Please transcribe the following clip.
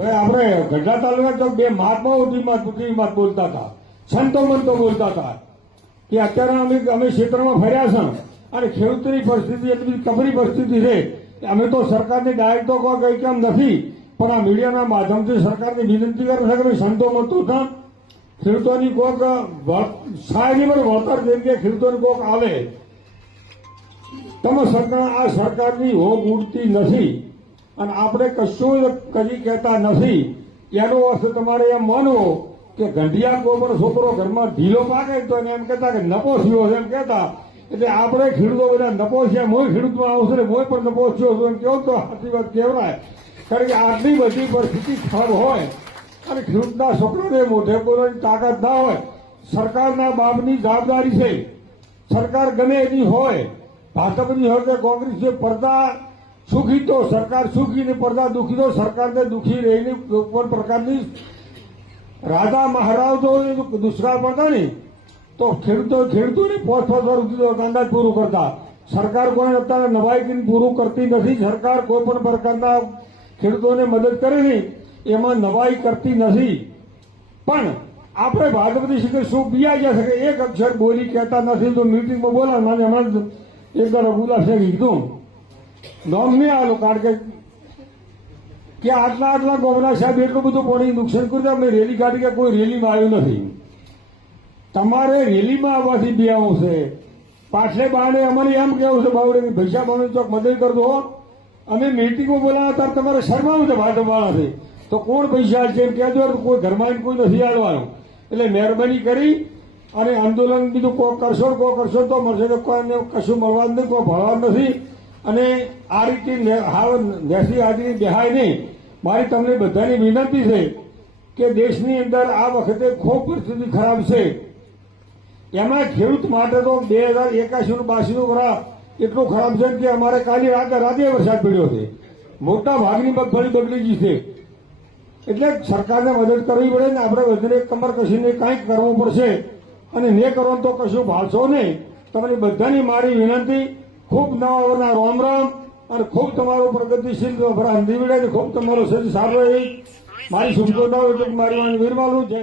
આપણે ગઢડા તાલુકા તો બે મહાત્માઓ બોલતા હતા, સંતો મંતો બોલતા હતા કે અત્યારે અમે ક્ષેત્રમાં ફર્યા છે અને ખેડૂતોની પરિસ્થિતિ એટલી કપરી પરિસ્થિતિ છે. અમે તો સરકારની ડાયરેક્ટ તો કઈ કેમ નથી, પણ આ મીડિયાના માધ્યમથી સરકારને વિનંતી કરે છે કે સંતો મંતો હતા ખેડૂતોની કોક સહાયની પણ વળતર જેમ ખેડૂતોને કોક આવે. તમે આ સરકારની હોગ ઉડતી નથી અને આપણે કશું કદી કહેતા નથી. એનો અર્થ તમારે એમ માનવો કે ગંઢિયા કોઈ પણ છોકરો ઘરમાં ઢીલો પાકે તો એમ કહેતા કે નપો થયો એમ કહેતા. એટલે આપણે ખેડૂતો બધા નપો છે, મોય ખેડૂતમાં આવશે ને મોય પણ નપો થયો છું એમ કેવો તો સાચી વાત કહેવાય. કારણ કે આટલી બધી પરિસ્થિતિ ખરાબ હોય અને ખેડૂતના છોકરાને મોઢે બોલવાની તાકાત ના હોય. સરકારના બાપની જવાબદારી છે. સરકાર ગમે એની હોય, ભાજપની હોય કે કોંગ્રેસ, જે પડદા સુખી તો સરકાર સુખી ને પડદા દુખી તો સરકારને દુખી રહીને કોઈ પ્રકારની રાજા મહારાજો દુષ્કાળ પડતા ને તો ખેડૂતોને 5-5 વર્ષ સુધી અંદાજ પૂરું કરતા. સરકાર કોઈ અત્યારે નવાઈ પૂરું કરતી નથી. સરકાર કોઈ પણ પ્રકારના ખેડૂતોને મદદ કરે નહીં, એમાં નવાઈ કરતી નથી. પણ આપણે ભાજપથી શીખે શું બીયા ગયા છે એક અક્ષર બોલી કહેતા નથી. તો મીટિંગમાં બોલા મને હમણાં એક રઘુદાસે કીધું નોમ નહીં આવેલું, કારણ કે આટલા ગોમના સાહેબ એટલું બધું પાણી નુકસાન કર્યું. અમે રેલી કાઢી કે કોઈ રેલીમાં આવ્યું નથી. તમારે રેલીમાં આવવાથી બે આવું છે. પાછલે બાણે અમારે એમ કેવું છે બાવડે પૈસા બાવડે ચોક મદદ કરતો. અમે મીટિંગમાં બોલાવ્યા ત્યારે તમારે શરમાવું છે ભાજપવાળાથી. તો કોણ પૈસા છે એમ કહેજો, કોઈ ઘરમાં કોઈ નથી આવવાનું. એટલે મહેરબાની કરી અને આંદોલન બીજું કોઈ કરશો તો મળશે. કોઈને કશું મળવા નહીં, કોઈ ભળવા નથી. અને આ રીતે હાવ નેસી હાજરી બેહાય નહીં. મારી તમને બધાની વિનંતી છે કે દેશની અંદર આ વખતે ખૂબ પરિસ્થિતિ ખરાબ છે. એમાં ખેડૂત માટે તો 2081-82 વર્ષ એટલું ખરાબ છે કે અમારે કાલે રાતે વરસાદ પડ્યો છે. મોટા ભાગની મગફળી બગડી ગઈ છે. એટલે સરકારને મદદ કરવી પડે ને આપણે વધારે કમર કસીને કાંઈક કરવું પડશે. અને ને કરો તો કશું ભાળશો નહીં. તમારી બધાની મારી વિનંતી. ખૂબ નવા રામ રામ અને ખૂબ તમારો પ્રગતિશીલ હિન્દી મીડિયા ખૂબ તમારો સારો એ મારી શુભકામનાઓ. મારી વીરમાલું જય.